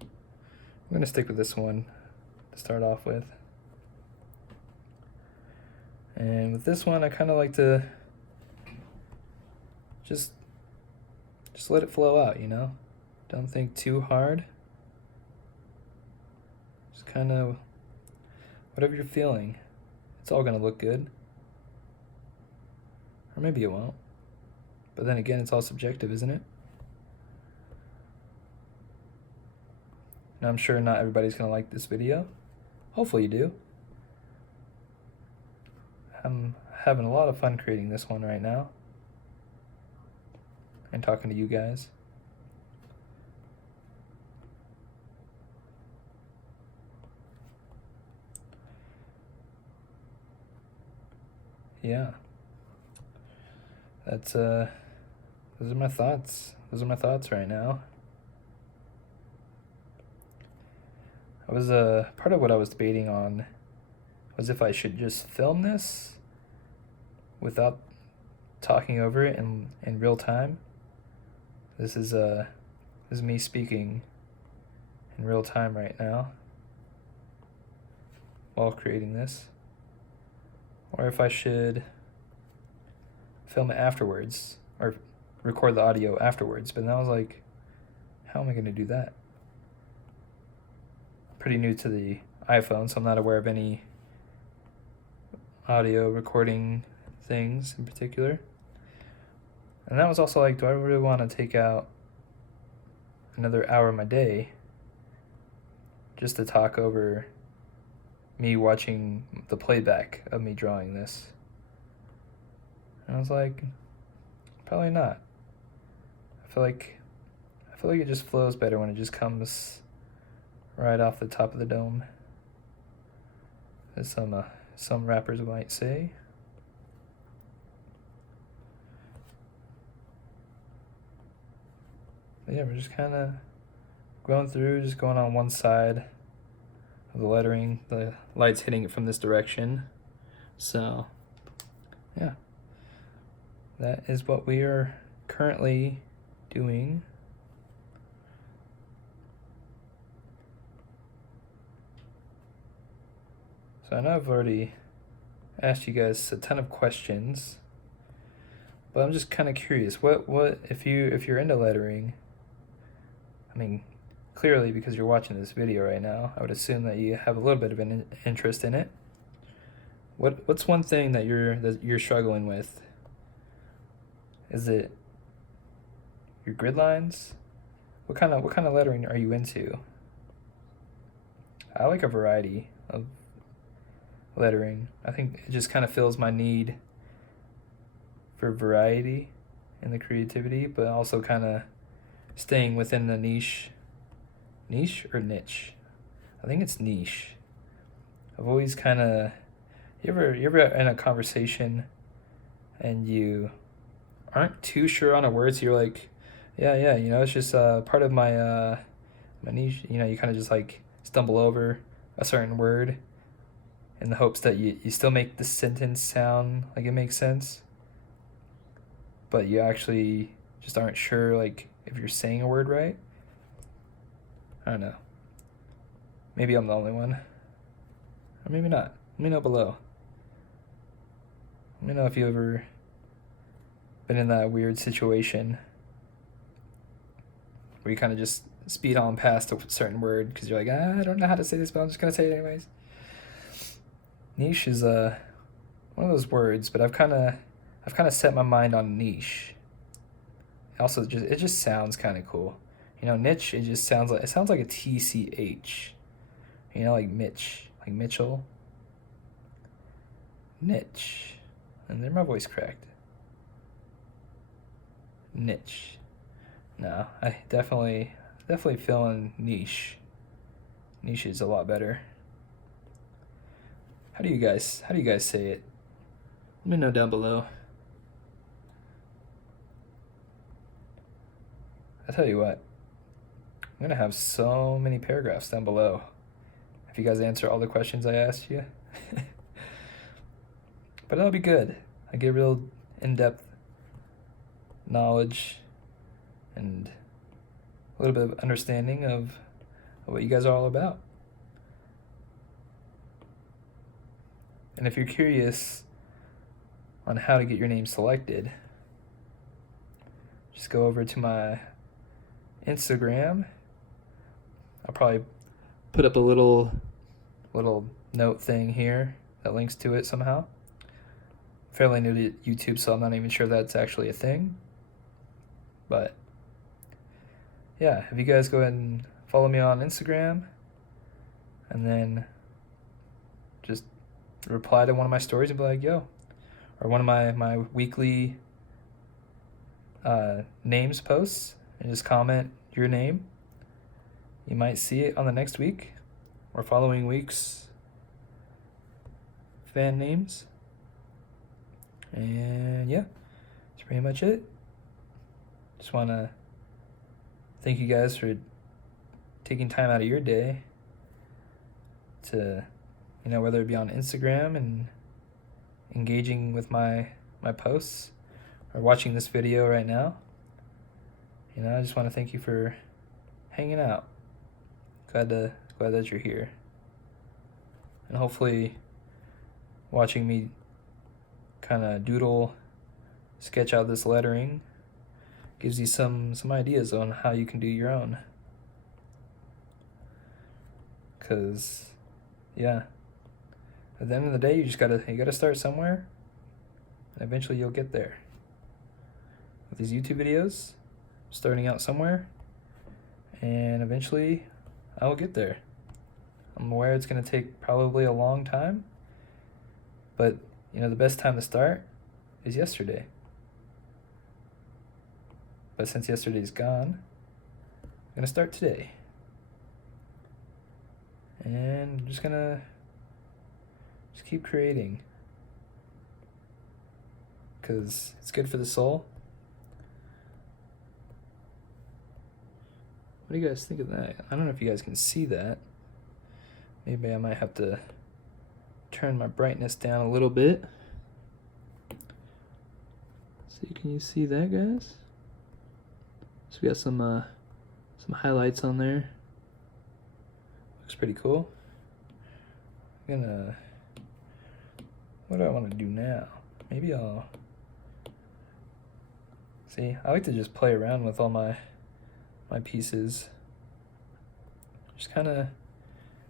I'm gonna stick with this one to start off with. And with this one, I kind of like to just let it flow out, you know? Don't think too hard. Just kind of whatever you're feeling. It's all gonna look good. Or maybe it won't. But then again, it's all subjective, isn't it? And I'm sure not everybody's gonna like this video. Hopefully you do. I'm having a lot of fun creating this one right now. And talking to you guys. Yeah. That's those are my thoughts. Those are my thoughts right now. I was part of what I was debating on was if I should just film this without talking over it in real time. This is me speaking in real time right now while creating this. Or if I should film it afterwards or record the audio afterwards. But then I was like, how am I going to do that? I'm pretty new to the iPhone, so I'm not aware of any audio recording things in particular. And that was also like, do I really want to take out another hour of my day just to talk over me watching the playback of me drawing this? And I was like, probably not. I feel like it just flows better when it just comes right off the top of the dome, as some rappers might say. But yeah, we're just kind of going through, just going on one side of the lettering. The light's hitting it from this direction. So, yeah. That is what we are currently doing. So I know I've already asked you guys a ton of questions, but I'm just kind of curious. What if you're into lettering? I mean, clearly because you're watching this video right now, I would assume that you have a little bit of an interest in it. What's one thing that you're struggling with? Is it your grid lines? What kind of lettering are you into? I like a variety of lettering. I think it just kind of fills my need for variety in the creativity, but also kind of staying within the niche. Niche or niche? I think it's niche. I've always kind of, you ever in a conversation and you aren't too sure on a word, so you're like, yeah, it's just part of my my niche. You kind of just like stumble over a certain word in the hopes that you still make the sentence sound like it makes sense, but you actually just aren't sure like if you're saying a word right. I don't know. Maybe I'm the only one. Or maybe not. Let me know below. Let me know if you've ever been in that weird situation where you kind of just speed on past a certain word because you're like, I don't know how to say this, but I'm just going to say it anyways. Niche is one of those words, but I've kind of set my mind on niche. Also, it just sounds kind of cool. Niche, it sounds like a TCH. Like Mitch, like Mitchell. Niche. And then my voice cracked. Niche. No, I definitely feeling niche. Niche is a lot better. How do you guys say it? Let me know down below. I tell you what, I'm gonna have so many paragraphs down below if you guys answer all the questions I asked you. But that'll be good. I get real in-depth knowledge and a little bit of understanding of what you guys are all about. And if you're curious on how to get your name selected, just go over to my Instagram. I'll probably put up a little note thing here that links to it somehow. Fairly new to YouTube, so I'm not even sure that's actually a thing. But yeah, if you guys go ahead and follow me on Instagram and then just reply to one of my stories and be like, yo, or one of my weekly names posts, and just comment your name. You might see it on the next week or following week's fan names. And yeah, that's pretty much it. Just want to thank you guys for taking time out of your day to you know, whether it be on Instagram and engaging with my posts, or watching this video right now. You know, I just want to thank you for hanging out. Glad that you're here. And hopefully watching me kind of sketch out this lettering gives you some ideas on how you can do your own. Cause yeah, at the end of the day, you gotta start somewhere, and eventually you'll get there. With these YouTube videos, starting out somewhere, and eventually I will get there. I'm aware it's gonna take probably a long time, but you know, the best time to start is yesterday. But since yesterday's gone, I'm gonna start today. And I'm just gonna keep creating, because it's good for the soul. What do you guys think of that? I don't know if you guys can see that. Maybe I might have to turn my brightness down a little bit. See, can you see that, guys? So we got some highlights on there. Looks pretty cool. I'm gonna, what do I want to do now? Maybe I'll, see, I like to just play around with all my pieces. Just kind of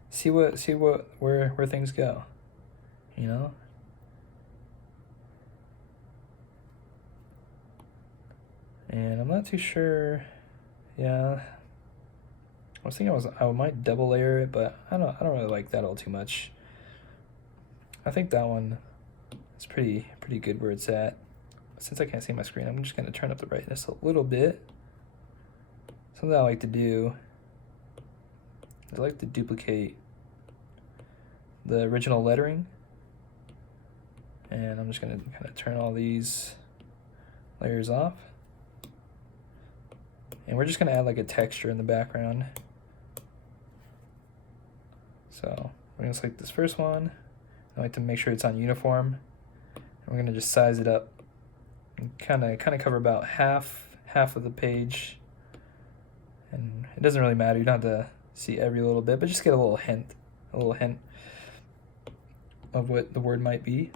see where things go, you know? And I'm not too sure. Yeah, I was thinking I might double layer it, but I don't really like that all too much. I think that one is pretty good where it's at. Since I can't see my screen, I'm just gonna turn up the brightness a little bit. Something I like to do is I like to duplicate the original lettering, and I'm just gonna kind of turn all these layers off. And we're just gonna add like a texture in the background. So we're gonna select this first one. I like to make sure it's on uniform. And we're gonna just size it up and kind of cover about half of the page. And it doesn't really matter. You don't have to see every little bit, but just get a little hint of what the word might be.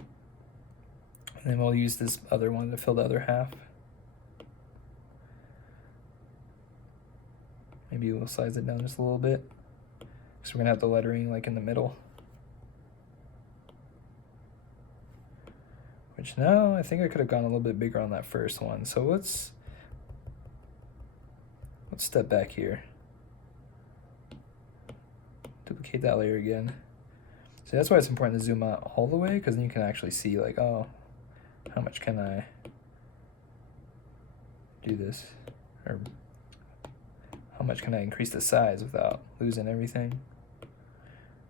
And then we'll use this other one to fill the other half. Maybe we'll size it down just a little bit, because we're gonna have the lettering like in the middle. Which now I think I could have gone a little bit bigger on that first one. So let's step back here. Duplicate that layer again. So that's why it's important to zoom out all the way, because then you can actually see like, oh, how much can I do this? Or how much can I increase the size without losing everything?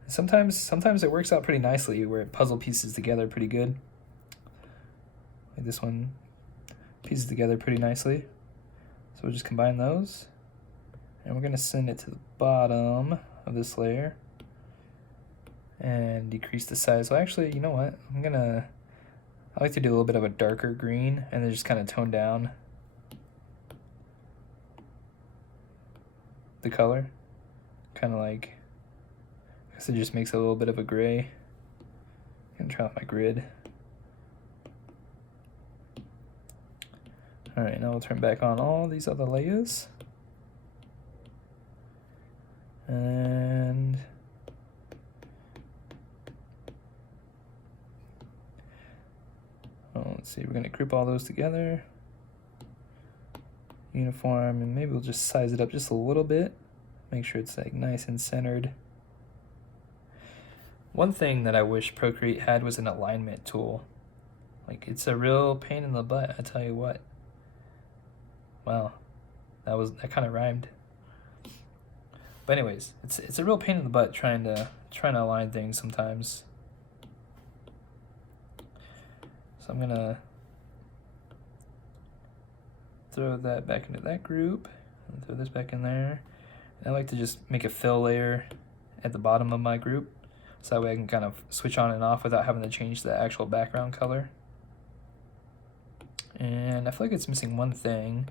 Sometimes it works out pretty nicely where it puzzle pieces together pretty good. Like this one pieces together pretty nicely. So we'll just combine those. And we're gonna send it to the bottom of this layer and decrease the size. So actually, you know what? I like to do a little bit of a darker green and then just kind of tone down the color, kind of like, I guess it just makes it a little bit of a gray. I'm gonna turn off my grid. All right, now we'll turn back on all these other layers. And let's see, we're gonna group all those together. Uniform, and maybe we'll just size it up just a little bit, make sure it's like nice and centered. One thing that I wish Procreate had was an alignment tool. Like, it's a real pain in the butt, I tell you what. Wow, that kind of rhymed. But anyways, it's a real pain in the butt trying to align things sometimes. So I'm gonna throw that back into that group, and throw this back in there. And I like to just make a fill layer at the bottom of my group, so that way I can kind of switch on and off without having to change the actual background color. And I feel like it's missing one thing.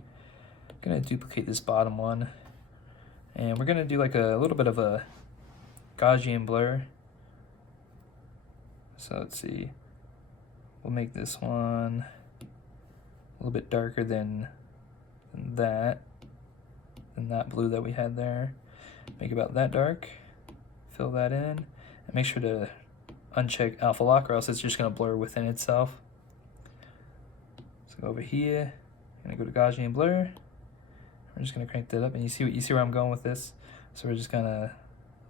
I'm gonna duplicate this bottom one, and we're gonna do like a little bit of a Gaussian blur. So let's see, we'll make this one a little bit darker than that blue that we had there. Make about that dark, fill that in, and make sure to uncheck alpha lock, or else it's just gonna blur within itself. So go over here, I'm gonna go to Gaussian blur. We're just gonna crank that up, and you see where I'm going with this. So we're just gonna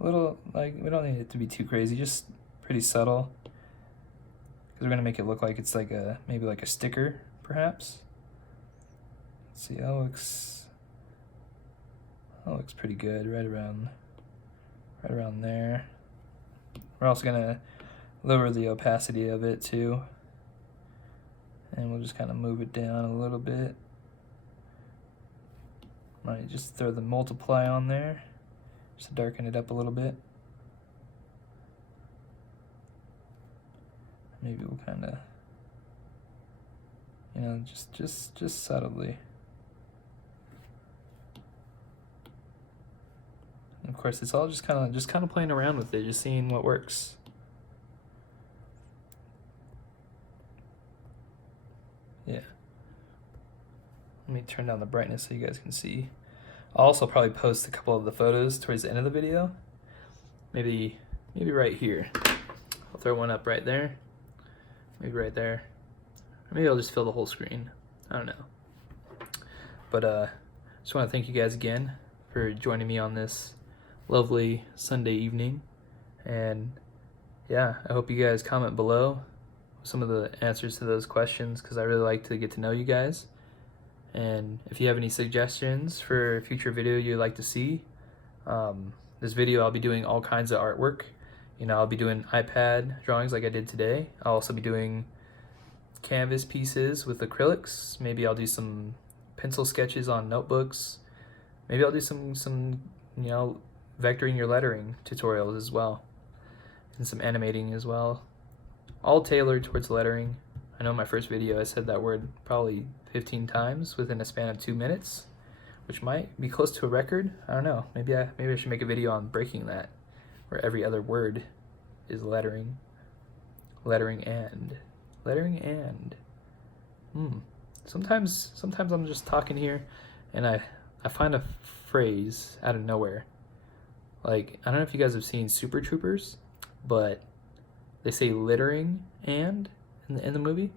a little, like, we don't need it to be too crazy, just pretty subtle, because we're gonna make it look like it's like a maybe like a sticker perhaps. Let's see, that looks pretty good, right around there. We're also gonna lower the opacity of it too, and we'll just kind of move it down a little bit. Might just throw the multiply on there just to darken it up a little bit. Maybe we'll kind of, you know, just subtly. And of course, it's all just kind of playing around with it, just seeing what works. Yeah. Let me turn down the brightness so you guys can see. I'll also probably post a couple of the photos towards the end of the video. Maybe right here. I'll throw one up right there. Maybe right there. Or maybe I'll just fill the whole screen. I don't know. But just want to thank you guys again for joining me on this lovely Sunday evening. And yeah, I hope you guys comment below some of the answers to those questions, because I really like to get to know you guys. And if you have any suggestions for a future video you'd like to see, this video I'll be doing all kinds of artwork. You know, I'll be doing iPad drawings like I did today. I'll also be doing canvas pieces with acrylics. Maybe I'll do some pencil sketches on notebooks. Maybe I'll do some you know, vectoring your lettering tutorials as well, and some animating as well, all tailored towards lettering. I know in my first video I said that word probably 15 times within a span of 2 minutes, which might be close to a record. I don't know. Maybe I should make a video on breaking that, where every other word is lettering. Lettering and. Sometimes I'm just talking here, and I find a phrase out of nowhere. Like, I don't know if you guys have seen Super Troopers, but they say littering and in the movie,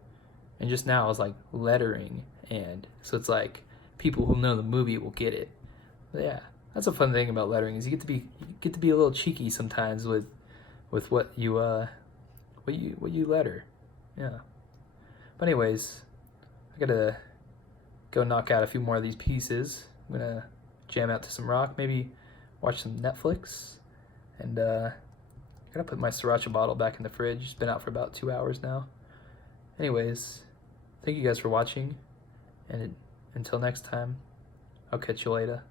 and just now I was like lettering and, so it's like people who know the movie will get it. But yeah, that's a fun thing about lettering, is you get to be a little cheeky sometimes with what you letter. Yeah. But anyways, I gotta go knock out a few more of these pieces. I'm gonna jam out to some rock, maybe watch some Netflix, and I gotta put my sriracha bottle back in the fridge. It's been out for about 2 hours now. Anyways, thank you guys for watching, and until next time, I'll catch you later.